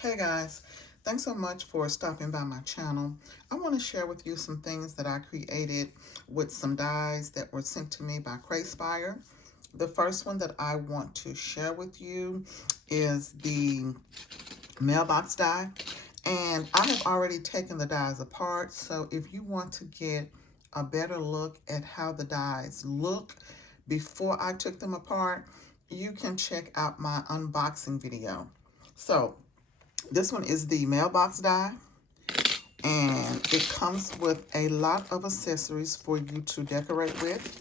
Hey guys, thanks so much for stopping by my channel. I want to share with you some things that I created with some dies that were sent to me by Craspire. The first one that I want to share with you is the mailbox die. And I have already taken the dies apart, so if you want to get a better look at how the dies look before I took them apart, you can check out my unboxing video. So this one is the mailbox die, and it comes with a lot of accessories for you to decorate with.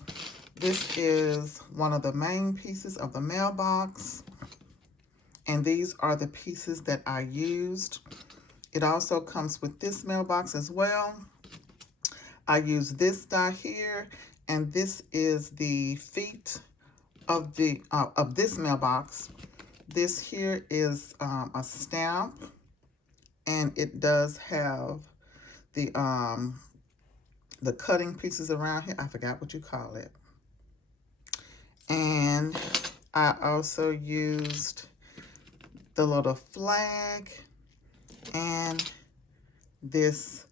This is one of the main pieces of the mailbox, and these are the pieces that I used. It also comes with this mailbox as well. I use this die here, and this is the feet of this mailbox. This here is a stamp, and it does have the cutting pieces around here. I forgot what you call it. And I also used the little flag and this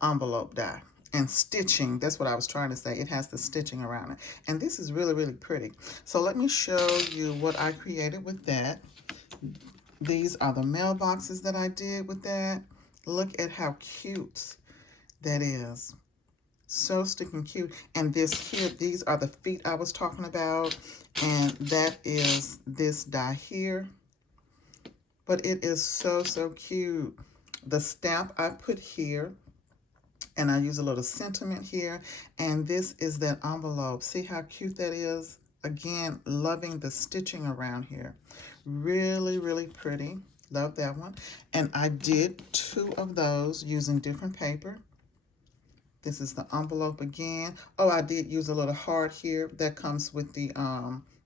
envelope die and stitching. That's what I was trying to say. It has the stitching around it, and this is really, really pretty. So let me show you what I created with that. These are the mailboxes that I did with that. Look at how cute that is. So stinking cute. And this here, these are the feet I was talking about, and that is this die here. But it is so, so cute. The stamp I put here, and I use a little sentiment here, and this is that envelope. See how cute that is? Again, loving the stitching around here. Really, really pretty. Love that one. And I did 2 of those using different paper. This is the envelope again. Oh, I did use a little heart here that comes with the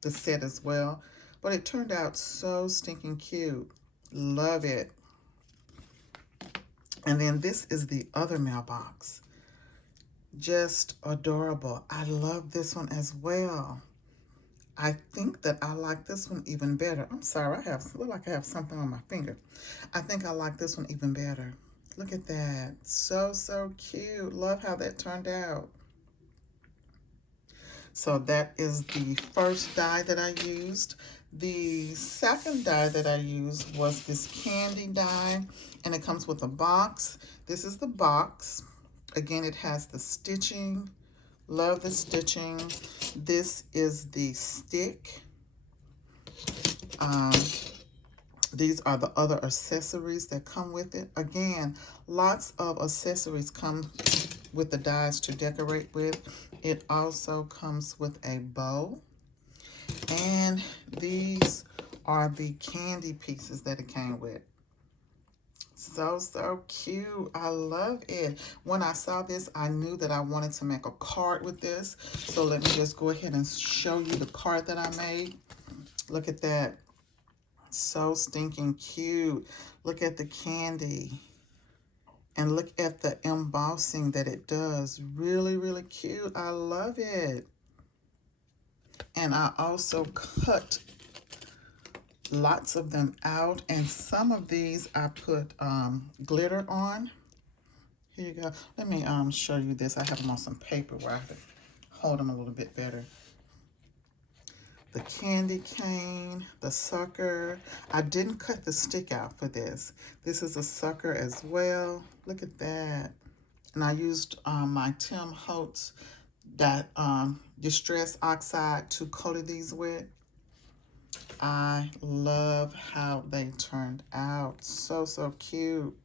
set as well. But it turned out so stinking cute. Love it. And then this is the other mailbox. Just adorable. I love this one as well. I think that I like this one even better. I'm sorry, look like I have something on my finger. I think I like this one even better. Look at that. So, so cute. Love how that turned out. So that is the first die that I used. The second die that I used was this candy die, and it comes with a box. This is the box. Again, it has the stitching. Love the stitching. This is the stick. These are the other accessories that come with it. Again, lots of accessories come with the dies to decorate with. It also comes with a bow. And these are the candy pieces that it came with. So, so cute. I love it. When I saw this, I knew that I wanted to make a card with this. So let me just go ahead and show you the card that I made. Look at that. So stinking cute. Look at the candy. And look at the embossing that it does. Really, really cute. I love it. And I also cut lots of them out. And some of these I put glitter on. Here you go. Let me show you this. I have them on some paper where I have to hold them a little bit better. The candy cane, the sucker. I didn't cut the stick out for this. This is a sucker as well. Look at that. And I used my Tim Holtz Distress Oxide to color these with. I love how they turned out. So, so cute.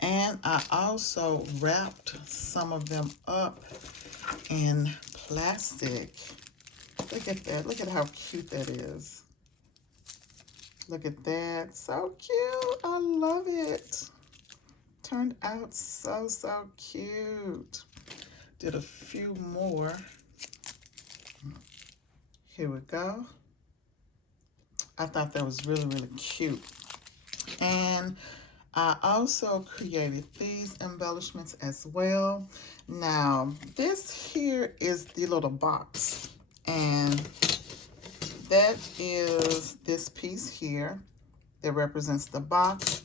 And I also wrapped some of them up in plastic. Look at that. Look at how cute that is. Look at that. So cute. I love it. Turned out so, so cute. Did a few more. Here we go. I thought that was really, really cute. And I also created these embellishments as well. Now, this here is the little box. And that is this piece here. that represents the box,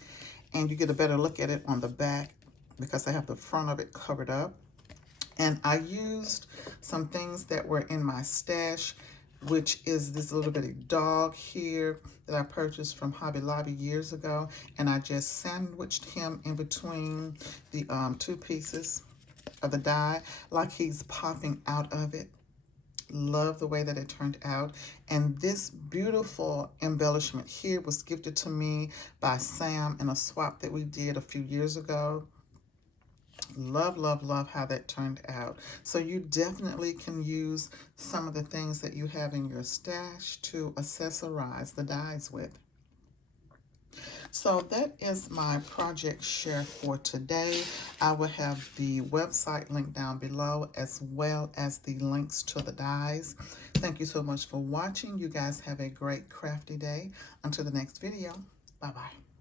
and you get a better look at it on the back because I have the front of it covered up. And I used some things that were in my stash, which is this little bitty dog here that I purchased from Hobby Lobby years ago. And I just sandwiched him in between the two pieces of the die, like he's popping out of it. Love the way that it turned out. And this beautiful embellishment here was gifted to me by Sam in a swap that we did a few years ago. Love, love, love how that turned out. So you definitely can use some of the things that you have in your stash to accessorize the dies with. So that is my project share for today. I will have the website link down below as well as the links to the dies. Thank you so much for watching. You guys have a great crafty day. Until the next video, bye-bye.